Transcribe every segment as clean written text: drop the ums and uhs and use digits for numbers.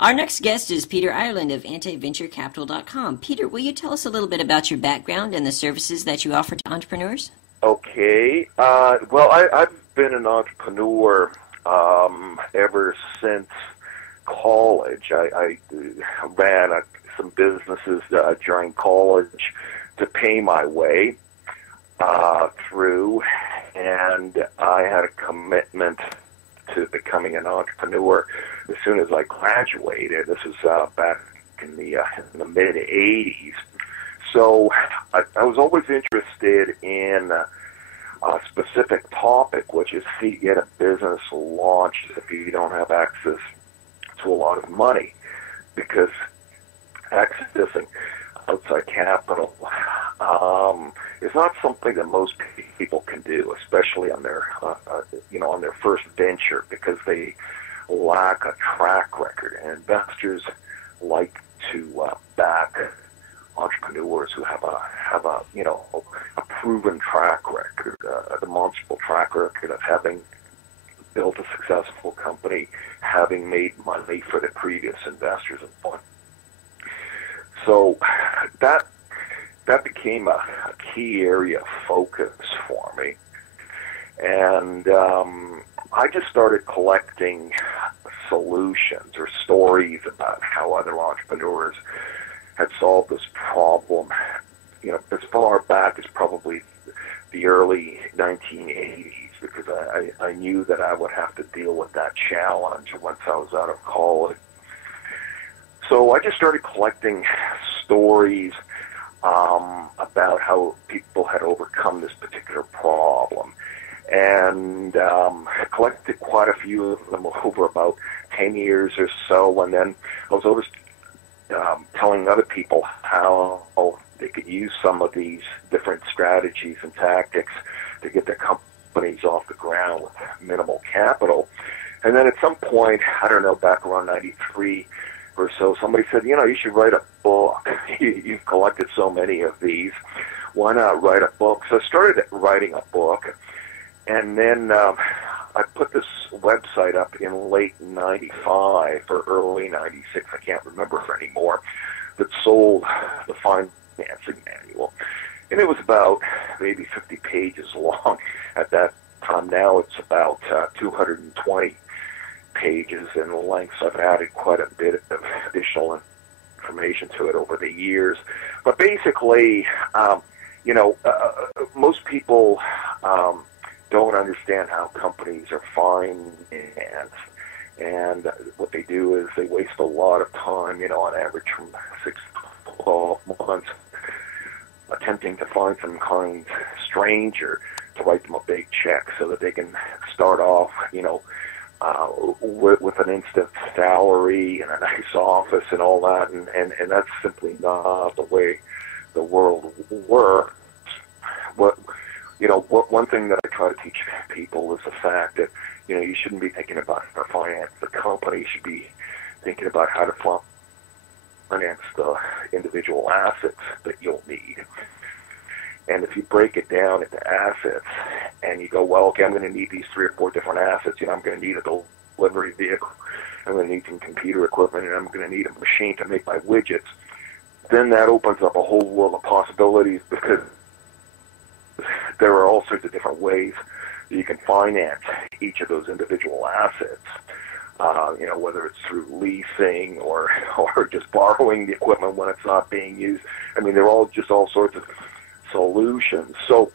Our next guest is Peter Ireland of antiventurecapital.com. Peter, will you tell us a little bit about your background and the services that you offer to entrepreneurs? Okay. Well, I've been an entrepreneur ever since college. I ran some businesses during college to pay my way through, and I had a commitment to becoming an entrepreneur as soon as I graduated. This was back in the mid-'80s. So I was always interested in a specific topic, which is how you get a business launched if you don't have access to a lot of money, because accessing outside capital is not something that most people can do, especially on their on their first venture, because they lack a track record. And investors like to back entrepreneurs who have a proven track record, a demonstrable track record of having built a successful company, having made money for the previous investors and so on. So that became a key area of focus for me. And I just started collecting solutions or stories about how other entrepreneurs had solved this problem, as far back as probably the early 1980s, because I knew that I would have to deal with that challenge once I was out of college. So I just started collecting stories about how people had overcome this particular problem. And I collected quite a few of them over about 10 years or so, and then I was always telling other people how they could use some of these different strategies and tactics to get their companies off the ground with minimal capital. And then at some point, I don't know, back around 93 or so, somebody said, you should write a book. You've collected so many of these. Why not write a book? So I started writing a book, and then I put this website up in late 95 or early 96, I can't remember anymore, that sold the financing manual. And it was about maybe 50 pages long at that time. Now it's about 220 pages in length. So I've added quite a bit of additional information to it over the years. But basically, most people don't understand how companies are financed, and what they do is they waste a lot of time, on average from 6 to 12 months, attempting to find some kind stranger to write them a big check so that they can start off, with an instant salary and a nice office and all that, and that's simply not the way the world works. One thing that I try to teach people is the fact that, you shouldn't be thinking about how to finance the company. You should be thinking about how to finance the individual assets that you'll need. And if you break it down into assets and you go, well, okay, I'm going to need these 3 or 4 different assets. I'm going to need a delivery vehicle. I'm going to need some computer equipment, and I'm going to need a machine to make my widgets. Then that opens up a whole world of possibilities, because there are all sorts of different ways that you can finance each of those individual assets. Whether it's through leasing or just borrowing the equipment when it's not being used. I mean, they're all sorts of solutions. So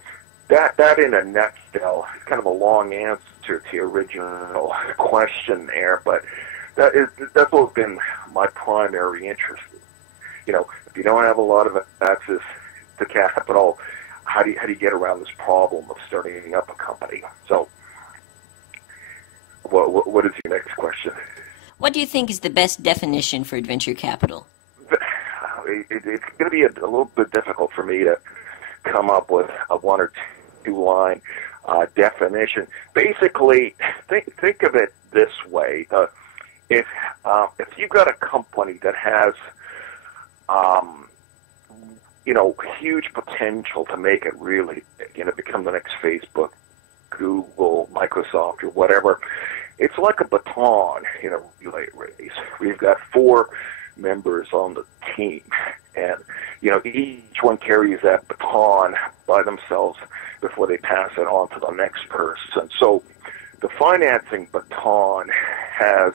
that in a nutshell is kind of a long answer to your original question there, but that's what's been my primary interest. If you don't have a lot of access to capital, how do you get around this problem of starting up a company? So what is your next question? What do you think is the best definition for venture capital? It's going to be a little bit difficult for me to come up with a 1 or 2 line definition. Basically, think of it this way: if you've got a company that has huge potential to make it really big, become the next Facebook, Google, Microsoft, or whatever, it's like a baton in a relay race. We've got 4 members on the team, and each one carries that baton by themselves before they pass it on to the next person. So the financing baton has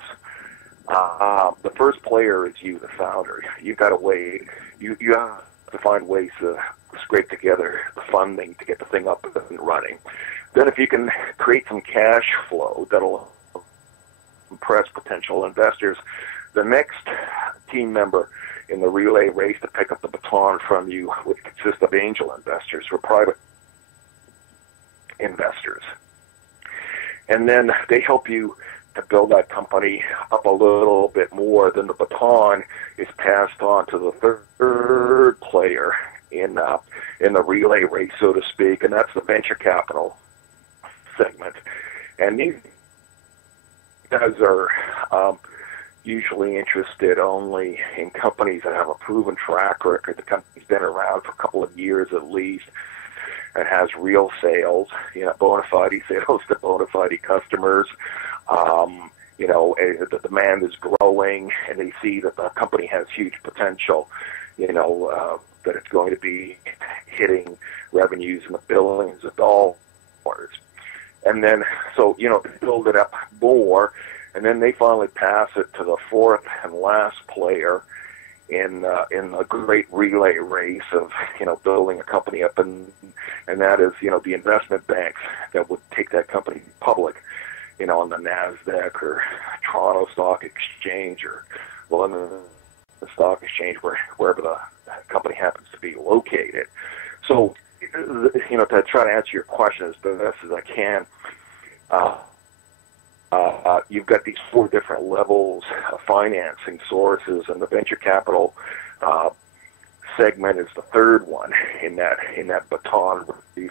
the first player is you, the founder. You've got to wait. You have to find ways to scrape together the funding to get the thing up and running. Then if you can create some cash flow that'll impress potential investors, the next team member in the relay race to pick up the baton from you would consist of angel investors or private investors. And then they help you to build that company up a little bit more. Then the baton is passed on to the third player in the relay race, so to speak, and that's the venture capital segment. And these guys are usually interested only in companies that have a proven track record. The company's been around for a couple of years at least. It has real sales, bona fide sales to bona fide customers. The demand is growing, and they see that the company has huge potential, that it's going to be hitting revenues in the billions of dollars. And then, they build it up more, and then they finally pass it to the fourth and last player in a great relay race of building a company up, and that is the investment banks that would take that company public, on the NASDAQ or Toronto Stock Exchange or London Stock Exchange, wherever the company happens to be located. So to try to answer your question as best as I can, you've got these 4 different levels of financing sources, and the venture capital segment is the third one in that baton race.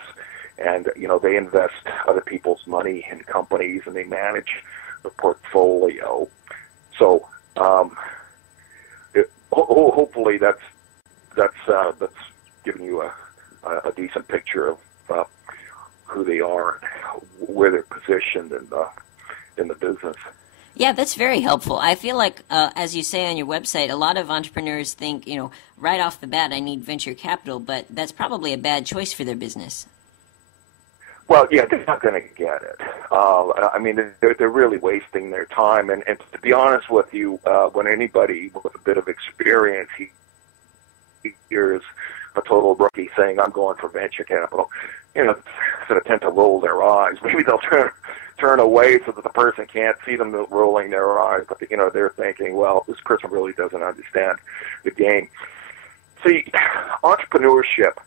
And they invest other people's money in companies, and they manage the portfolio. So hopefully that's giving you a decent picture of who they are, where they're positioned in the business. Yeah, that's very helpful. I feel like, as you say on your website, a lot of entrepreneurs think, right off the bat, I need venture capital, but that's probably a bad choice for their business. Well, yeah, they're not going to get it. They're really wasting their time. And to be honest with you, when anybody with a bit of experience hears a total rookie saying, I'm going for venture capital, sort of tend to roll their eyes. Maybe they'll turn away so that the person can't see them rolling their eyes. But, they're thinking, well, this person really doesn't understand the game. See, entrepreneurship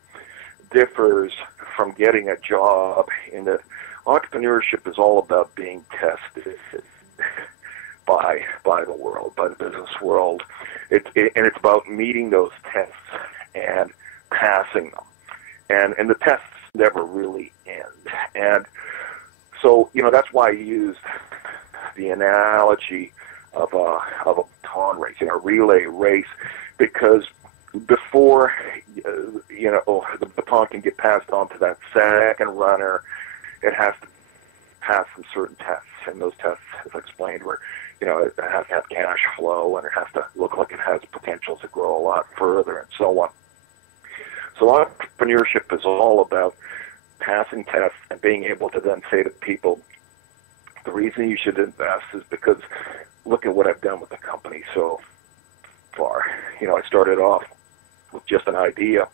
differs from getting a job in that entrepreneurship is all about being tested by the world, by the business world. And it's about meeting those tests and passing them. And the tests never really end. And so, that's why I used the analogy of a baton race, a relay race, because before the baton can get passed on to that second runner, it has to pass some certain tests, and those tests, as I explained, were it has to have cash flow, and it has to look like it has potential to grow a lot further, and so on. So entrepreneurship is all about passing tests and being able to then say to people, the reason you should invest is because look at what I've done with the company so far. I started off with just an idea.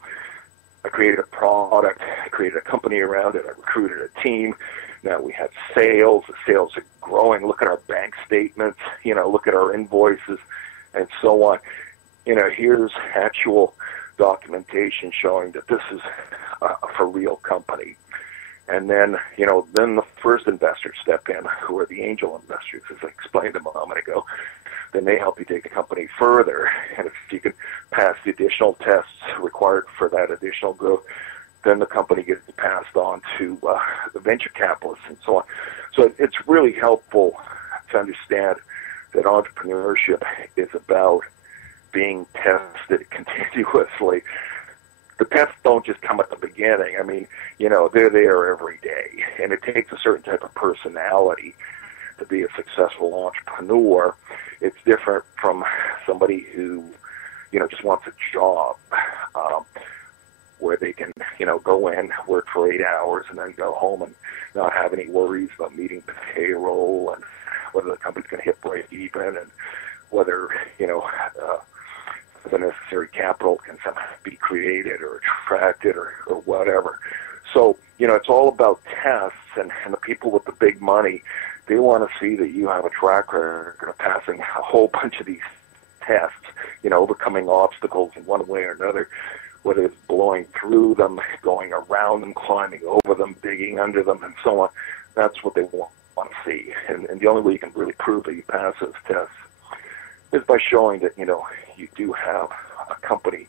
I created a product. I created a company around it. I recruited a team. Now we have sales. The sales are growing. Look at our bank statements. Look at our invoices, and so on. Here's actual documentation showing that this is a for real company. And then, then the first investors step in, who are the angel investors, as I explained a moment ago. Then they help you take the company further. And if you can pass the additional tests required for that additional growth, then the company gets passed on to the venture capitalists and so on. So it's really helpful to understand that entrepreneurship is about being tested continuously. The tests don't just come at the beginning. They're there every day. And it takes a certain type of personality to be a successful entrepreneur. It's different from somebody who, just wants a job where they can, go in, work for 8 hours, and then go home and not have any worries about meeting payroll and whether the company's going to hit break even and whether, the necessary capital can somehow be created or attracted or whatever. So, it's all about tests, and the people with the big money, they want to see that you have a track record of passing a whole bunch of these tests, overcoming obstacles in one way or another, whether it's blowing through them, going around them, climbing over them, digging under them, and so on. That's what they want to see. And the only way you can really prove that you pass those tests is by showing that, you do have a company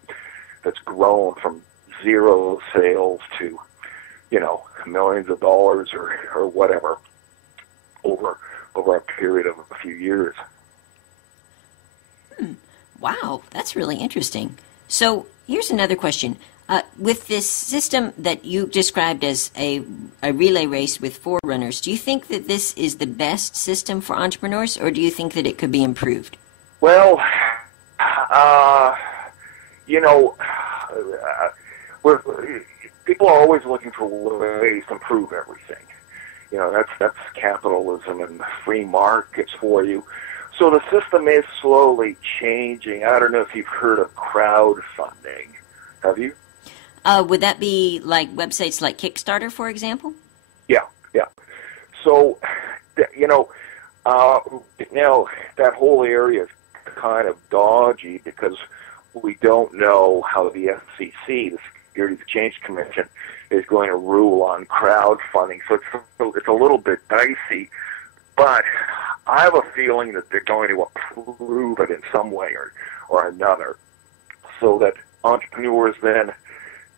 that's grown from zero sales to, millions of dollars or whatever over a period of a few years. Wow, that's really interesting. So here's another question. With this system that you described as a relay race with 4 runners, do you think that this is the best system for entrepreneurs, or do you think that it could be improved? Well, people are always looking for ways to improve everything. That's capitalism and free markets for you. So the system is slowly changing. I don't know if you've heard of crowdfunding. Have you? Would that be like websites like Kickstarter, for example? Yeah. So, now that whole area is kind of dodgy because we don't know how the FCC, the Securities Exchange Commission, is going to rule on crowdfunding. So it's a little bit dicey, but I have a feeling that they're going to approve it in some way or another so that entrepreneurs then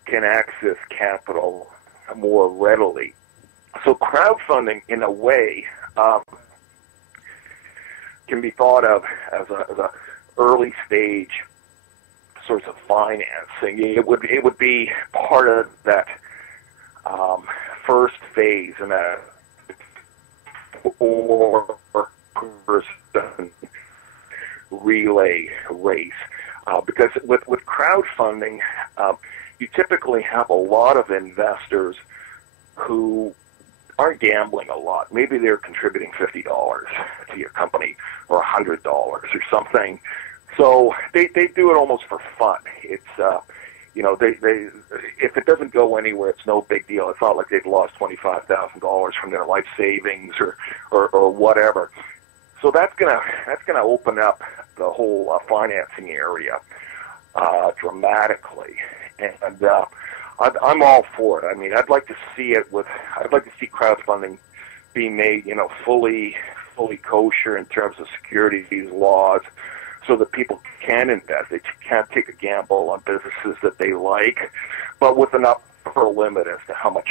can access capital more readily. So crowdfunding, in a way, can be thought of as a early stage source of financing. It would be part of that first phase in that four-person relay race. Because with crowdfunding, you typically have a lot of investors who aren't gambling a lot. Maybe they're contributing $50 to your company or $100 or something. So they do it almost for fun. It's they if it doesn't go anywhere, it's no big deal. It's not like they've lost $25,000 from their life savings or whatever. So that's gonna open up the whole financing area dramatically, and I'm all for it. I mean, I'd like to see crowdfunding being made, fully kosher in terms of securities laws, so that people can invest. They can't take a gamble on businesses that they like, but with an upper limit as to how much,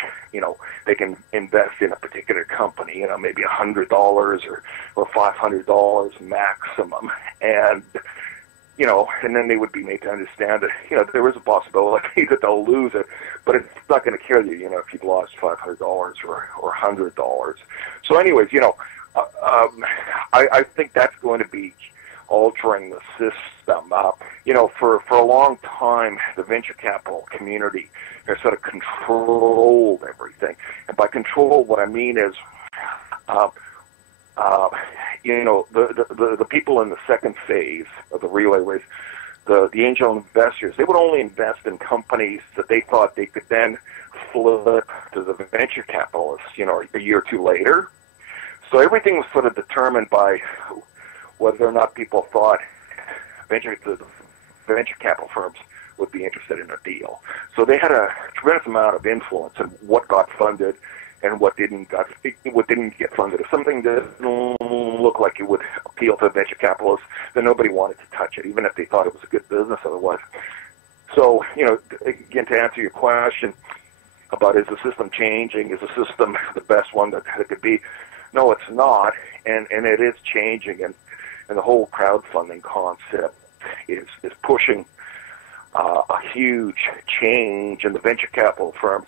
they can invest in a particular company, maybe $100 or $500 maximum. And, and then they would be made to understand that, there is a possibility that they'll lose it, but it's not going to kill you, if you've lost $500 or $100. So anyways, I think that's going to be altering the system. For a long time, the venture capital community has sort of controlled everything. And by control, what I mean is, the people in the second phase of the relay race, the angel investors, they would only invest in companies that they thought they could then flip to the venture capitalists, a year or two later. So everything was sort of determined by whether or not people thought the venture capital firms would be interested in a deal. So they had a tremendous amount of influence in what got funded and what didn't get funded. If something didn't look like it would appeal to venture capitalists, then nobody wanted to touch it, even if they thought it was a good business otherwise. So, again, to answer your question about is the system changing, is the system the best one that it could be? No, it's not, and it is changing, and the whole crowdfunding concept is pushing a huge change, and the venture capital firms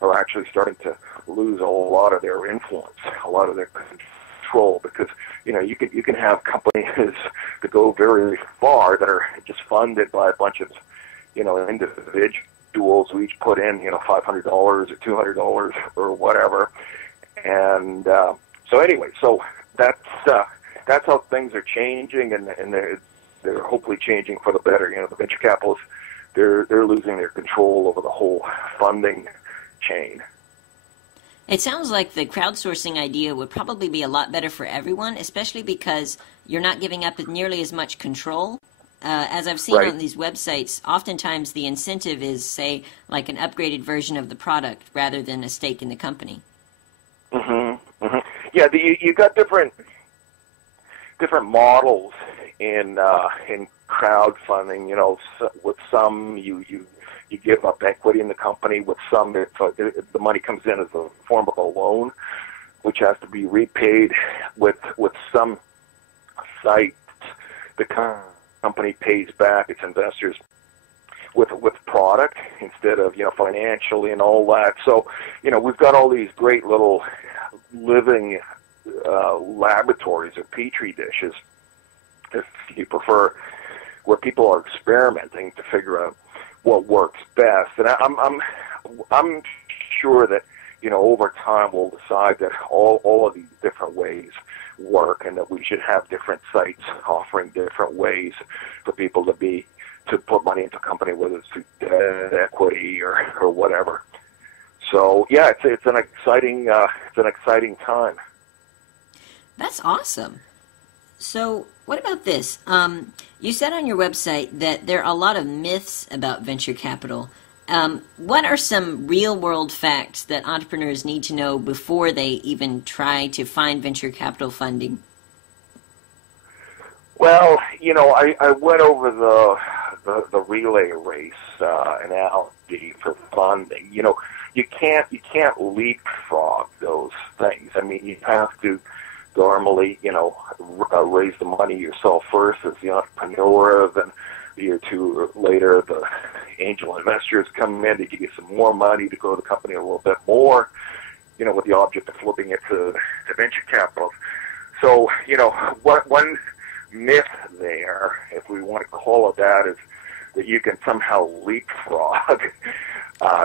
are actually starting to lose a lot of their influence, a lot of their control, because you can have companies that go very far that are just funded by a bunch of individuals who each put in $500 or $200 or whatever, and so anyway, so that's how things are changing, and they're hopefully changing for the better. The venture capitalists, they're losing their control over the whole funding chain. It sounds like the crowdsourcing idea would probably be a lot better for everyone, especially because you're not giving up nearly as much control. As I've seen on these websites, oftentimes the incentive is, say, like an upgraded version of the product rather than a stake in the company. Mm-hmm. Mm-hmm. Yeah, you got different models in crowdfunding. With some you give up equity in the company. With some, the money comes in as a form of a loan, which has to be repaid. With some sites, the company pays back its investors with product instead of financially and all that. So we've got all these great little living laboratories or petri dishes, if you prefer, where people are experimenting to figure out what works best. And I'm sure that over time we'll decide that all of these different ways work, and that we should have different sites offering different ways for people to put money into a company, whether it's through debt, equity, or whatever. So yeah, it's an exciting time. That's awesome. So what about this? You said on your website that there are a lot of myths about venture capital. What are some real-world facts that entrepreneurs need to know before they even try to find venture capital funding? Well, I went over the relay race analogy for funding. You can't leapfrog those things. I mean, you have to normally, raise the money yourself first as the entrepreneur. Then a year or two later, the angel investors come in to give you some more money to grow the company a little bit more, with the object of flipping it to venture capital. So, one myth there, if we want to call it that, is that you can somehow leapfrog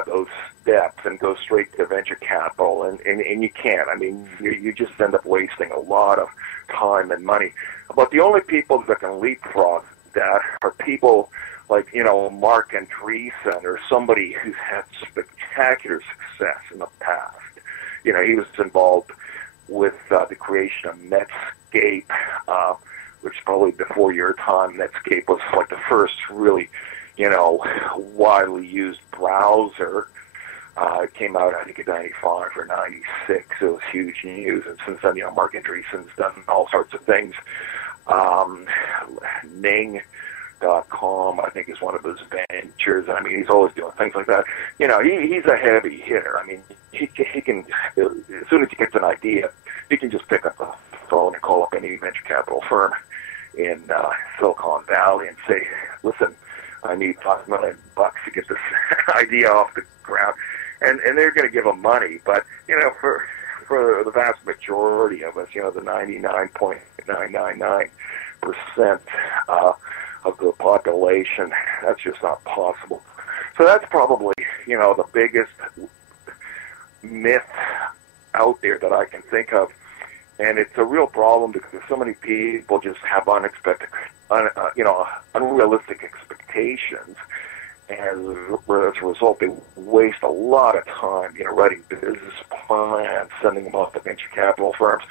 those steps and go straight to venture capital, and you can't. I mean, you just end up wasting a lot of time and money. But the only people that can leapfrog that are people like, Mark Andreessen, or somebody who's had spectacular success in the past. He was involved with the creation of Netscape, which is probably before your time. Netscape was like the first really, widely used browser. It came out, I think, in 95 or 96. It was huge news. And since then, Mark Andreessen's done all sorts of things. Ning.com, I think, is one of his ventures. I mean, he's always doing things like that. He's a heavy hitter. I mean, he can, as soon as he gets an idea, he can just pick up the phone and call up any venture capital firm in Silicon Valley and say, listen, I need $5 million to get this idea off the ground. And they're going to give him money. But, for the vast majority of us, the 99.999% of the population, that's just not possible. So that's probably, the biggest myth out there that I can think of. And it's a real problem because so many people just have unrealistic expectations. And as a result, they waste a lot of time, writing business plans, sending them off to venture capital firms.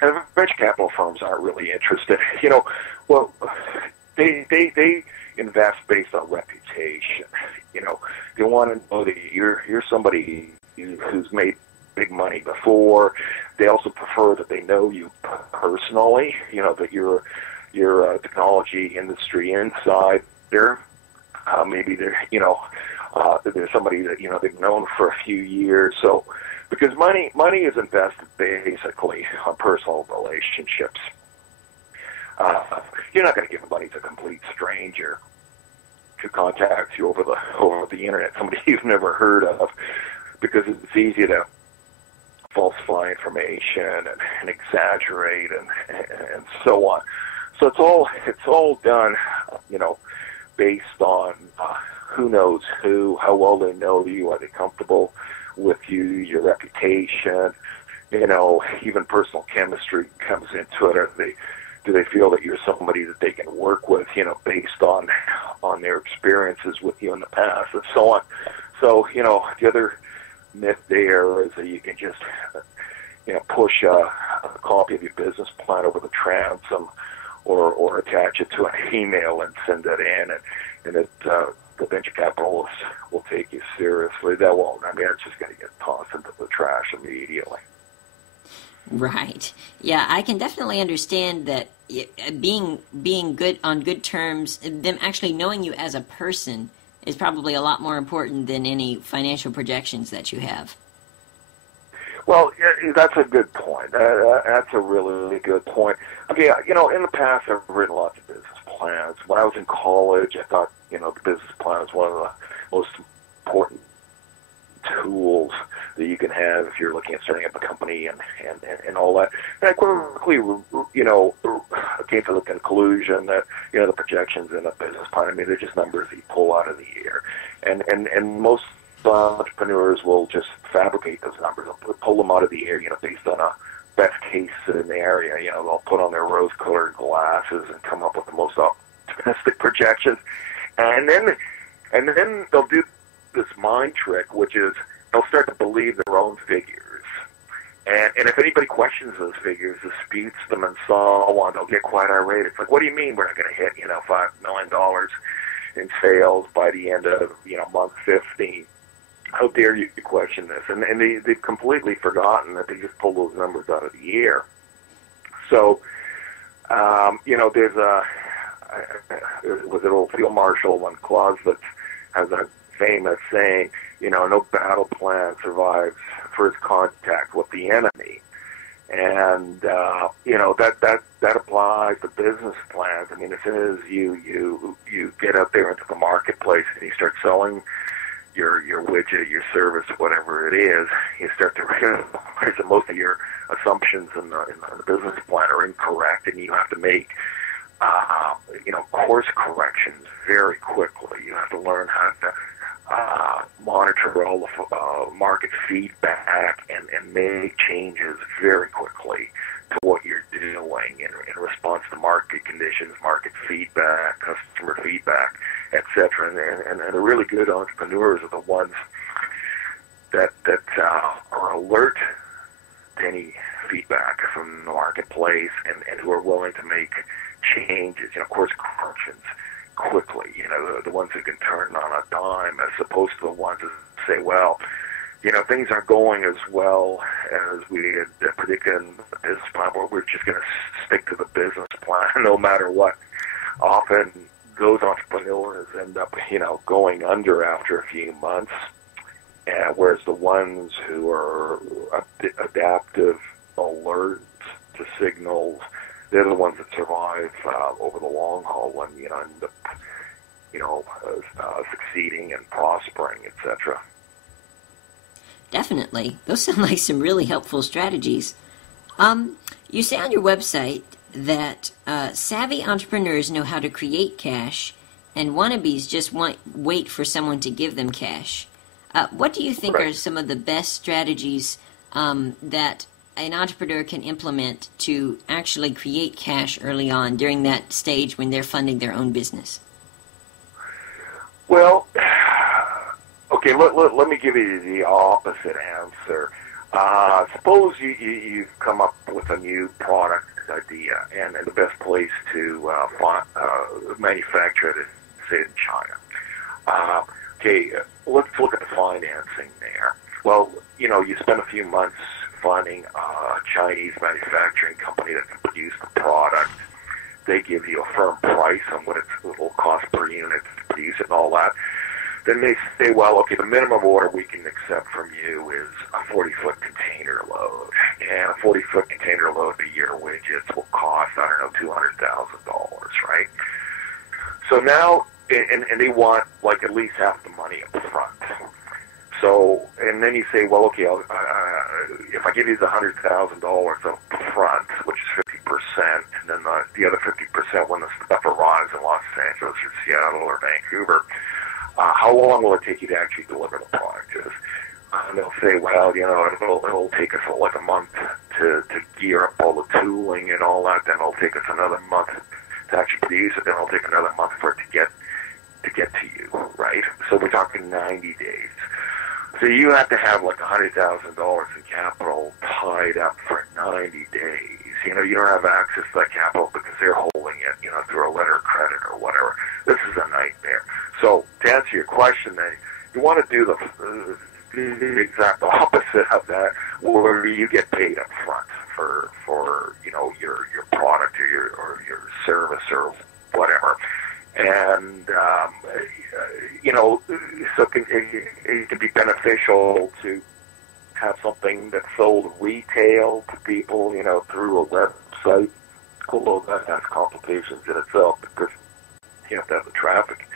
And venture capital firms aren't really interested. Well, they invest based on reputation. They want to know that you're somebody who's made big money before. They also prefer that they know you personally. That you're a technology industry insider. Maybe they're there's somebody that they've known for a few years. So because money is invested basically on personal relationships. You're not going to give money to a complete stranger who contacts you over the internet, somebody you've never heard of, because it's easy to falsify information and exaggerate and so on. So it's all done, based on who knows who, how well they know you, are they comfortable with you, your reputation, even personal chemistry comes into it. Do they feel that you're somebody that they can work with, based on their experiences with you in the past and so on. So, the other myth there is that you can just, push a copy of your business plan over the transom or attach it to an email and send it in, and the venture capitalists will take you seriously. That won't. I mean, it's just going to get tossed into the trash immediately. Right. Yeah, I can definitely understand that being good on good terms, them actually knowing you as a person is probably a lot more important than any financial projections that you have. Well, that's a good point. That's a really good point. Okay, in the past I've written lots of business plans. When I was in college, I thought, the business plan is one of the most important tools that you can have if you're looking at starting up a company and all that. And I quickly, came to the conclusion that, the projections in a business plan, I mean, they're just numbers that you pull out of the air. And most entrepreneurs will just fabricate those numbers. They'll pull them out of the air, based on a best case scenario. They'll put on their rose-colored glasses and come up with the most optimistic projections. And then they'll do this mind trick, which is they'll start to believe their own figures. And if anybody questions those figures, disputes them, and so on, they'll get quite irate. It's like, what do you mean we're not going to hit, $5 million in sales by the end of, month 15? How dare you question this? And they've completely forgotten that they just pulled those numbers out of the air. So, there's was it old Field Marshal one Clausewitz has a famous saying, no battle plan survives first contact with the enemy. And, that applies to business plans. I mean, as soon as you get out there into the marketplace and you start selling your widget, your service, whatever it is, you start to realize that most of your assumptions in the business plan are incorrect, and you have to make course corrections very quickly. You have to learn how to monitor all the market feedback and make changes very quickly to what you're doing in response to market conditions, market feedback, customer feedback, etc. And the really good entrepreneurs are the ones that are alert to any feedback from the marketplace and who are willing to make changes, course corrections quickly, the ones who can turn on a dime, as opposed to the ones that say, well, things aren't going as well as we had predicted in the business plan, but we're just going to stick to the business plan no matter what. Often those entrepreneurs end up, going under after a few months, whereas the ones who are adaptive, alert to signals, they're the ones that survive over the long haul and end up, succeeding and prospering, etc. Definitely. Those sound like some really helpful strategies. You say on your website that savvy entrepreneurs know how to create cash, and wannabes just wait for someone to give them cash. What do you think are some of the best strategies that an entrepreneur can implement to actually create cash early on during that stage when they're funding their own business? Well, okay, let me give you the opposite answer. Suppose you've come up with a new product idea, and the best place to manufacture it is, say, in China. Okay, let's look at the financing there. Well, you spend a few months finding a Chinese manufacturing company that can produce the product. They give you a firm price on what it will cost per unit to produce it and all that. Then they say, well, okay, the minimum order we can accept from you is a 40-foot container load. And a 40-foot container load of your widgets will cost, $200,000, right? So now, and they want like at least half the money up front. So, and then you say, well, okay, if I give you the $100,000 up front, which is 50%, and then the other 50% when the stuff arrives in Los Angeles or Seattle or Vancouver, how long will it take you to actually deliver the product? And they'll say, well, it'll take us like a month to gear up all the tooling and all that. Then it'll take us another month to actually produce it. Then it'll take another month for it to get to you, right? So we're talking 90 days. So you have to have like $100,000 in capital tied up for 90 days. You don't have access to that capital because they're holding it, through a letter of credit or whatever. This is a nightmare. So to answer your question, then you want to do the exact opposite of that, where you get paid up front for your product or your service or whatever. And so it can be beneficial to have something that's sold retail to people, through a website, although that has complications in itself because you have to have the traffic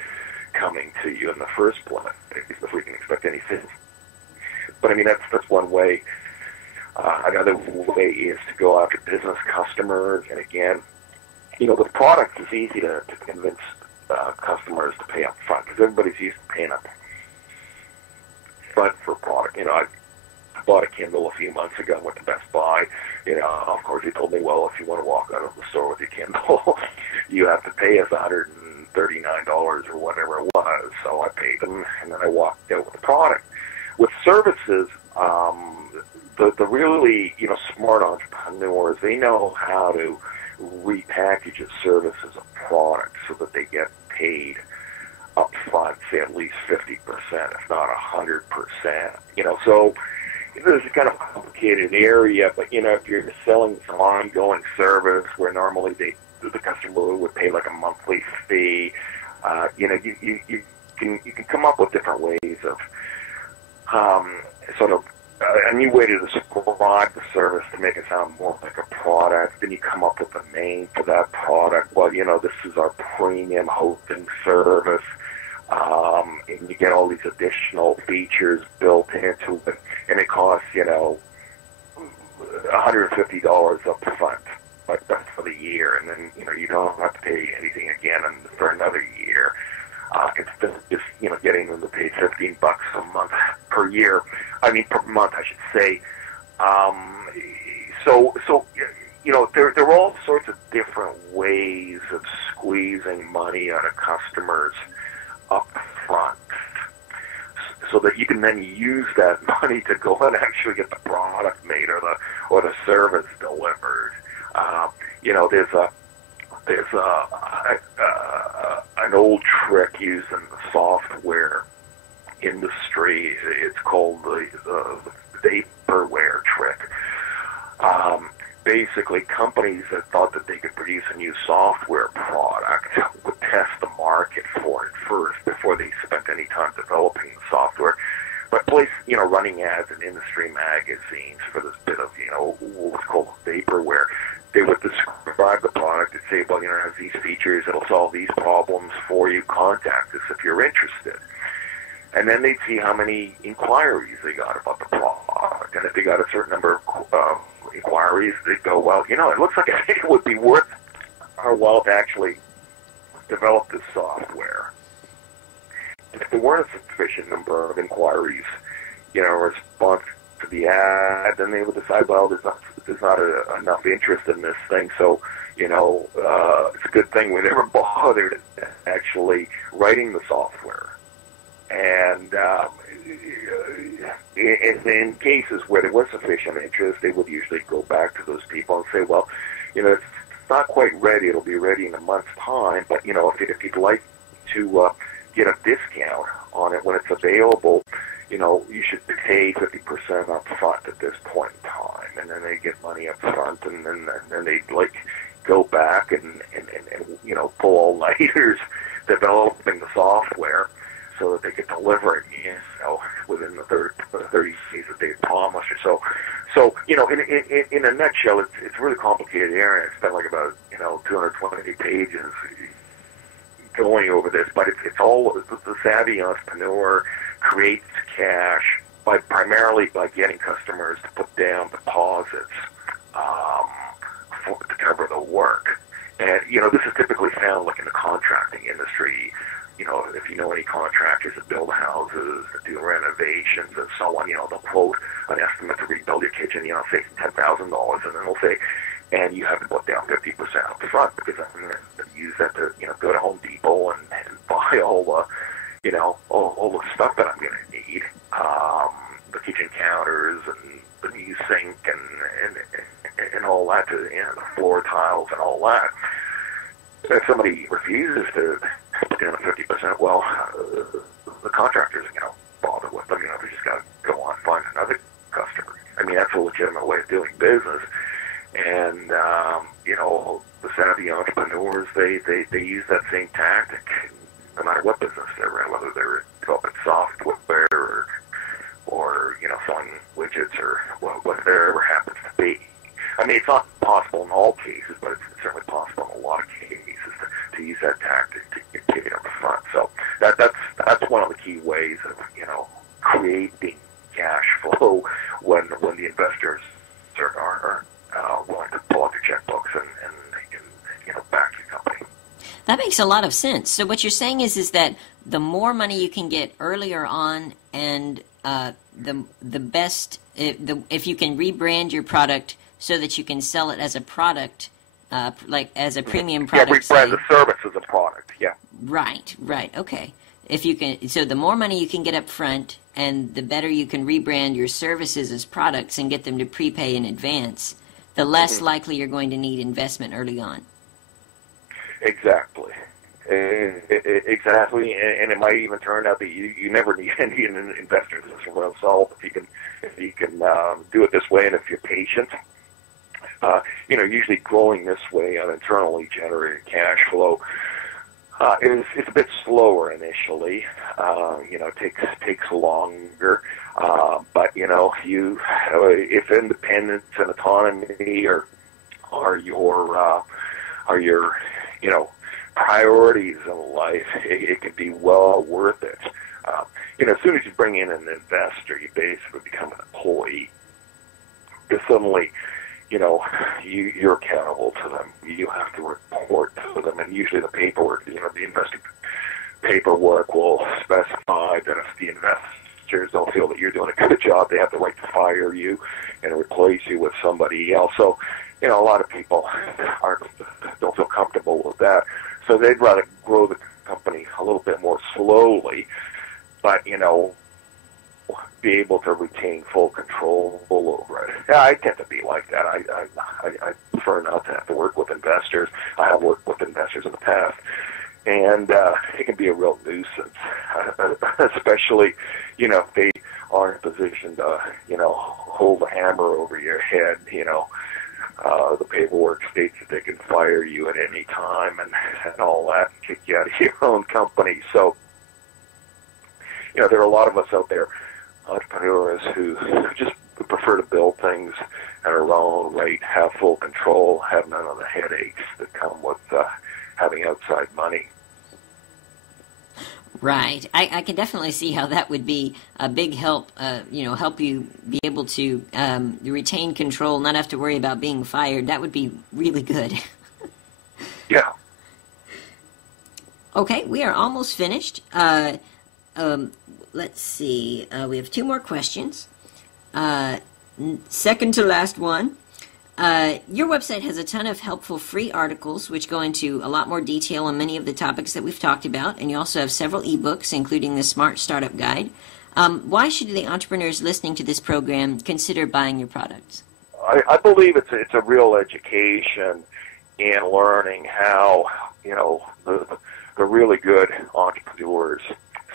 coming to you in the first place if we can expect anything. But that's one way. Another way is to go after business customers, and again, with products, it's easy to convince customers to pay up front because everybody's used to paying up front for a product. I bought a Kindle a few months ago and went to Best Buy. Of course, he told me, well, if you want to walk out of the store with your Kindle, you have to pay us $139 or whatever it was. So I paid them, and then I walked out with the product. With services, the really smart entrepreneurs, they know how to repackage a service as a product so that they get paid up front, say at least 50%, if not 100%. So this is kind of a complicated area, but if you're selling some ongoing service where normally the customer would pay like a monthly fee, you can come up with different ways of sort of a new way to describe the service to make it sound more like a product. Then you come up with a name for that product. Well, this is our premium hosting service, and you get all these additional features built into it, and it costs $150 up front, like that's for the year, and then you don't have to pay anything again for another year. Instead of just getting them to pay $15 a month per year. Per month, I should say. So there are all sorts of different ways of squeezing money out of customers up front, so that you can then use that money to go and actually get the product made or the service delivered. There's an old trick used in the software industry. It's called the vaporware trick. Basically, companies that thought that they could produce a new software product would test the market for it first before they spent any time developing the software. But place, running ads in industry magazines for this bit of, what's called vaporware. They would describe the product and say, well, it has these features, it'll solve these problems for you, contact us if you're interested. And then they'd see how many inquiries they got about the product. And if they got a certain number of inquiries, they'd go, well, it looks like it would be worth our while to actually develop this software. And if there weren't a sufficient number of inquiries, in response to the ad, then they would decide, well, there's not enough interest in this thing, so it's a good thing we never bothered actually writing the software. And in cases where there was sufficient interest, they would usually go back to those people and say, well, it's not quite ready. It'll be ready in a month's time, but if you'd like to get a discount on it when it's available, you should pay 50% up front at this point in time, and then they get money up front, and then they go back and pull all-nighters developing the software so that they could deliver it, within the 30 days that they promised or so. So, in a nutshell, it's a really complicated area. I spent about 220 pages going over this, but it's all the savvy entrepreneur creates cash primarily by getting customers to put down deposits to cover the work. And, this is typically found like in the contracting industry. If you know any contractors that build houses, that do renovations and so on, they'll quote an estimate to rebuild your kitchen, say $10,000, and then they'll say, and you have to put down 50% up front, because I'm going to use that to, go to Home Depot and buy all the, all the stuff that I'm going to need, the kitchen counters and the new sink and all that, the floor tiles and all that. If somebody refuses to put down 50%, well, the contractors are going to bother with them. They just got to go on and find another customer. I mean, that's a legitimate way of doing business. And, the savvy entrepreneurs, they use that same tactic, no matter what business they're in, whether they're developing software or selling widgets or whatever happens to be. I mean, it's not possible in all cases, but it's certainly possible in a lot of cases to use that tactic to get it up front. So that's one of the key ways of creating cash flow when the investors are willing to pull out their checkbooks and back your company. That makes a lot of sense. So what you're saying is that the more money you can get earlier on, and the best if you can rebrand your product so that you can sell it as a product, like as a premium product. Yeah, rebrand the service as a product. Yeah. Right. Okay. If you can, so the more money you can get up front, and the better you can rebrand your services as products and get them to prepay in advance, the less likely you're going to need investment early on. Exactly. Exactly, and it might even turn out that you never need any investors as well. If you can do it this way, and if you're patient, usually growing this way on internally generated cash flow it's a bit slower initially. Takes longer, but if independence and autonomy are your priorities in life, it can be well worth it. As soon as you bring in an investor, you basically become an employee. Because suddenly, you're accountable to them. You have to report to them, and usually the paperwork, the investor paperwork will specify that if the investors don't feel that you're doing a good job, they have the right to fire you and replace you with somebody else. So, a lot of people don't feel comfortable with that. So they'd rather grow the company a little bit more slowly, but, be able to retain full control over it. Yeah, I tend to be like that. I prefer not to have to work with investors. I have worked with investors in the past, and it can be a real nuisance, especially, if they are in a position to, hold a hammer over your head, the paperwork states that they can fire you at any time and all that, and kick you out of your own company. So, there are a lot of us out there, entrepreneurs, who just prefer to build things at our own rate, have full control, have none of the headaches that come with having outside money. Right. I can definitely see how that would be a big help, help you be able to retain control, not have to worry about being fired. That would be really good. Yeah. Okay, we are almost finished. Let's see. We have two more questions. Second to last one. Your website has a ton of helpful free articles which go into a lot more detail on many of the topics that we've talked about, and you also have several ebooks, including the Smart Startup Guide. Why should the entrepreneurs listening to this program consider buying your products? I believe it's a real education in learning how the really good entrepreneurs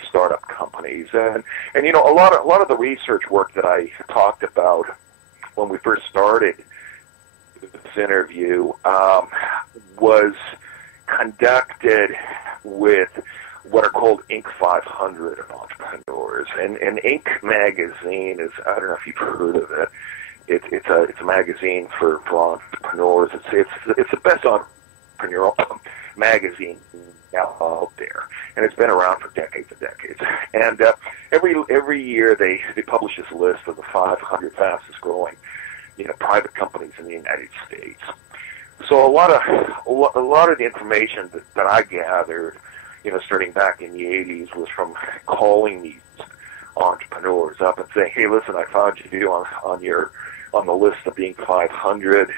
start up companies, and a lot of the research work that I talked about when we first started this interview was conducted with what are called Inc. 500 entrepreneurs, and Inc. magazine is, I don't know if you've heard of it. It's a magazine for entrepreneurs. It's the best entrepreneurial magazine out there, and it's been around for decades and decades. And every year they publish this list of the 500 fastest growing, private companies in the United States. So a lot of the information that I gathered, starting back in the 80s, was from calling these entrepreneurs up and saying, "Hey, listen, I found you on the list of being 500.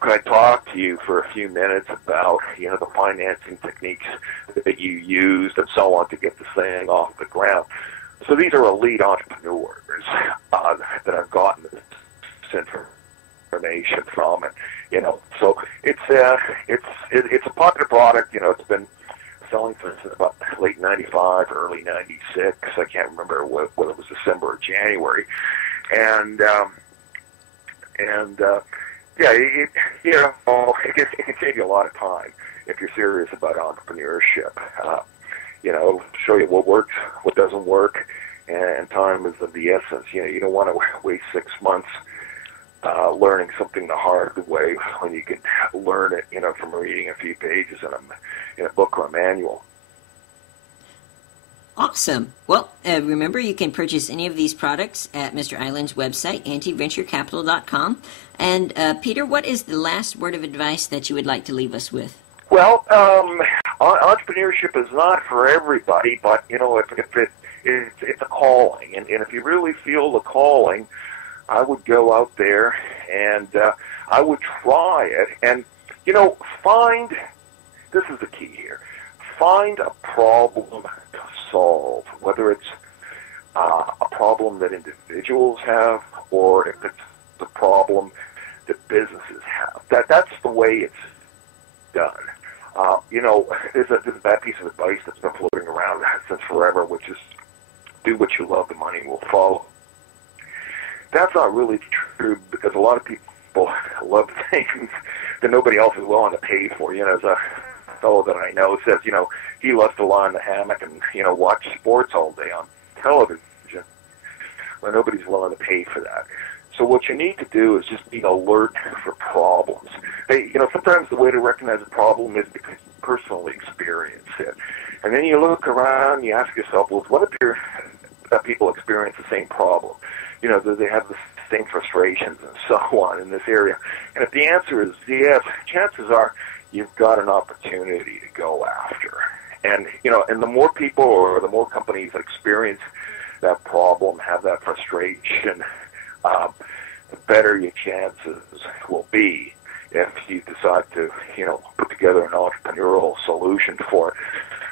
Could I talk to you for a few minutes about, the financing techniques that you used and so on to get this thing off the ground?" So these are elite entrepreneurs that I've gotten this information from, and so it's a popular product. It's been selling since about late '95, early '96. I can't remember whether it was December or January, and yeah, it can save you a lot of time if you're serious about entrepreneurship. Show you what works, what doesn't work, and time is of the essence. You don't want to waste 6 months learning something the hard way when you can learn it, from reading a few pages in a book or a manual. Awesome. Well, remember, you can purchase any of these products at Mr. Island's website, antiventurecapital.com. And Peter, what is the last word of advice that you would like to leave us with? Well, entrepreneurship is not for everybody, but if it's a calling, and if you really feel the calling, I would go out there and I would try it, and find, this is the key here, find a problem to solve, whether it's a problem that individuals have or if it's the problem that businesses have. That's the way it's done. There's a bad piece of advice that's been floating around since forever, which is do what you love, the money will follow. That's not really true, because a lot of people love things that nobody else is willing to pay for. There's a fellow that I know says, he loves to lie in the hammock and, watch sports all day on television. Well, nobody's willing to pay for that. So what you need to do is just be alert for problems. Hey, sometimes the way to recognize a problem is because you personally experience it. And then you look around and you ask yourself, well, what if people experience the same problem? Do they have the same frustrations and so on in this area? And if the answer is yes, chances are you've got an opportunity to go after. And, and the more people or the more companies that experience that problem, have that frustration, the better your chances will be if you decide to, put together an entrepreneurial solution for it.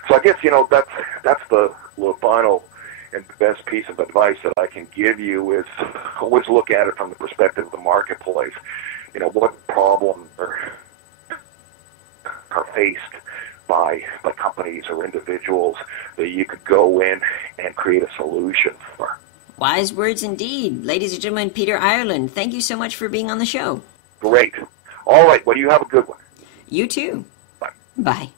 So I guess, that's the final and the best piece of advice that I can give you is always look at it from the perspective of the marketplace. What problems are faced by companies or individuals that you could go in and create a solution for. Wise words indeed. Ladies and gentlemen, Peter Ireland, thank you so much for being on the show. Great. All right. Well, you have a good one. You too. Bye. Bye.